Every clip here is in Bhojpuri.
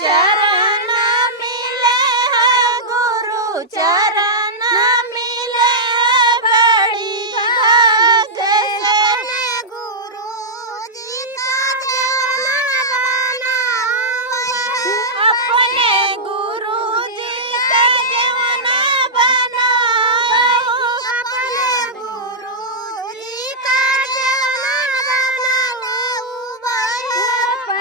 चरण मिले है गुरु चरण मिले है बड़ी भाग से गुरु जी का चरण अपने गुरु जी का जीवन बनाओ अपने गुरु जी का जीवन बनाओ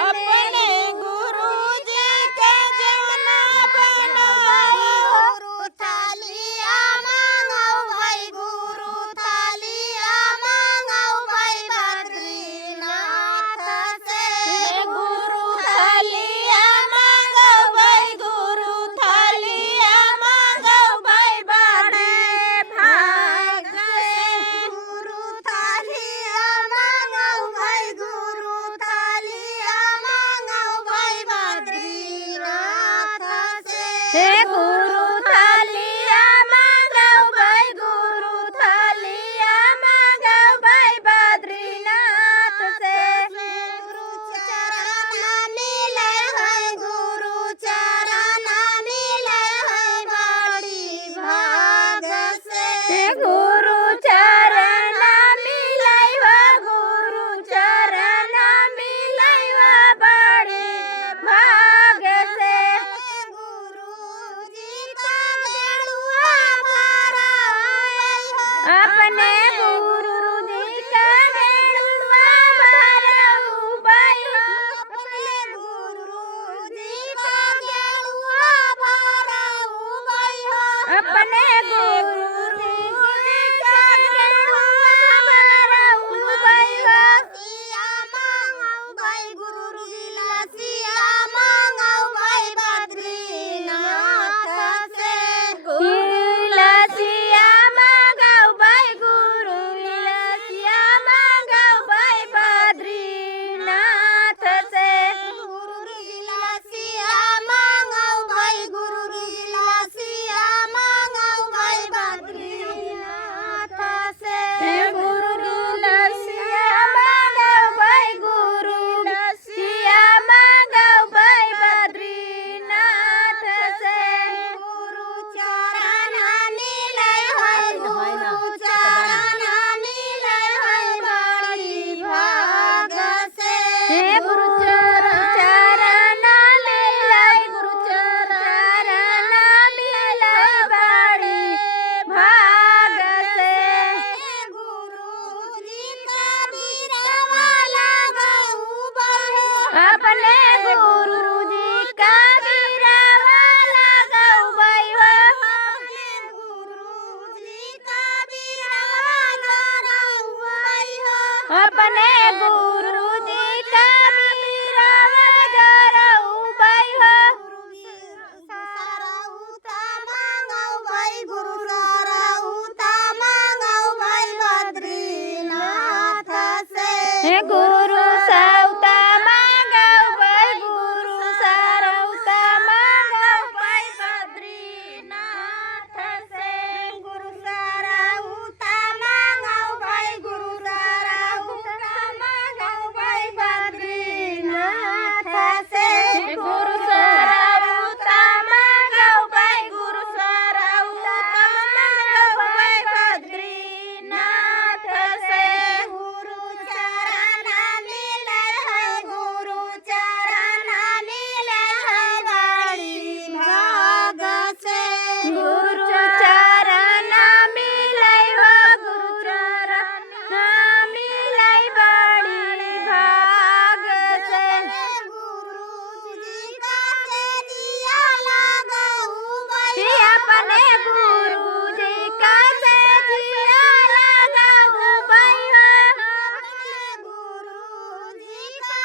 अपने गुरु जी का जीवन बनाओ गुरु थालिया मांगो भाई गुरु थालिया मांगो भाई बद्रीनाथ से गुरु थालिया मांगो भाई गुरु थालिया मांगो भाई बड़े भाग से गुरु थालिया मांगो भाई गुरु थालिया मांगो भाई बद्रीनाथ से गुरु थालिया मांगो भाई गुरु थालिया मांगो भाई बद्रीनाथ से गुरु चरण मिले है गुरु चरण मिले है बड़ी भाग से गुरु चरण मिले है गुरु चरण मिले है बड़ी भाग से गुरु जी का गेरुआ भरा अपने गुरु जी का गेरुआ भरा भाई अपने गुरु जी का गेरुआ भरा भाई अपने गुरु जी का गेरुआ भरा भाई सिया मांगो भाई गुरु गिला सिया मांगो भाई बद्रीनाथ से गिला सिया मांगो भाई गुरु गिला सिया मांगो भाई बद्रीनाथ से गुरु गिला सिया मांगो भाई गुरु गिला सिया मांगो भाई बद्रीनाथ से गुरु गिला सिया मांगो भाई गुरु गिला सिया मांगो भाई बद्रीनाथ से गुरु चरण मिले है गुरु चरण मिले है बड़ी भाग से गुरु चरण मिले गुरु चरण मिले बड़ी भाग से गुरु जी का बीरवा लगाऊ अपने गुरु जी का बीरवा लगाऊ भाई अपने गुरु जी का बीरवा लगाऊ भाई अपने गुरु जी का बीरवा लगाऊ भाई सरऊता मांगो भाई गुरु सरऊता मांगो भाई बद्रीनाथ से गुरु सौता मांगो भाई गुरु सरऊता मांगो भाई बद्रीनाथ से गुरु सरऊता मांगो भाई गुरु सरऊता मांगो भाई बद्रीनाथ से गुरु सरऊता मांगो भाई गुरु सरऊता मांगो भाई बद्रीनाथ से गुरु चरण मिले है गुरु चरण मिले है बड़ी भाग से गुरु चरण मिले है गुरु चरण मिले बड़ी भाग से गुरु जी का दिया लगाऊ भाई अपने गुरु जी का दिया लगाऊ भाई अपने गुरु जी का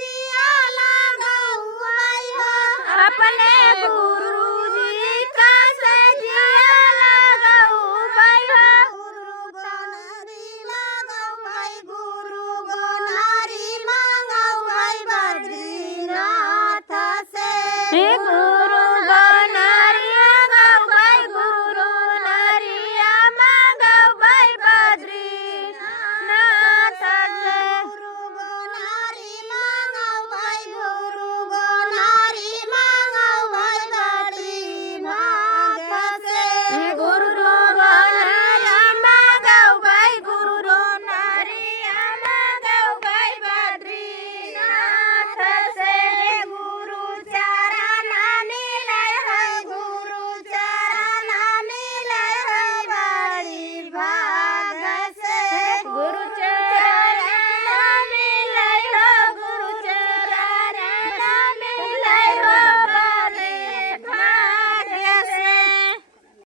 दिया लगाऊ भाई अपने गुरु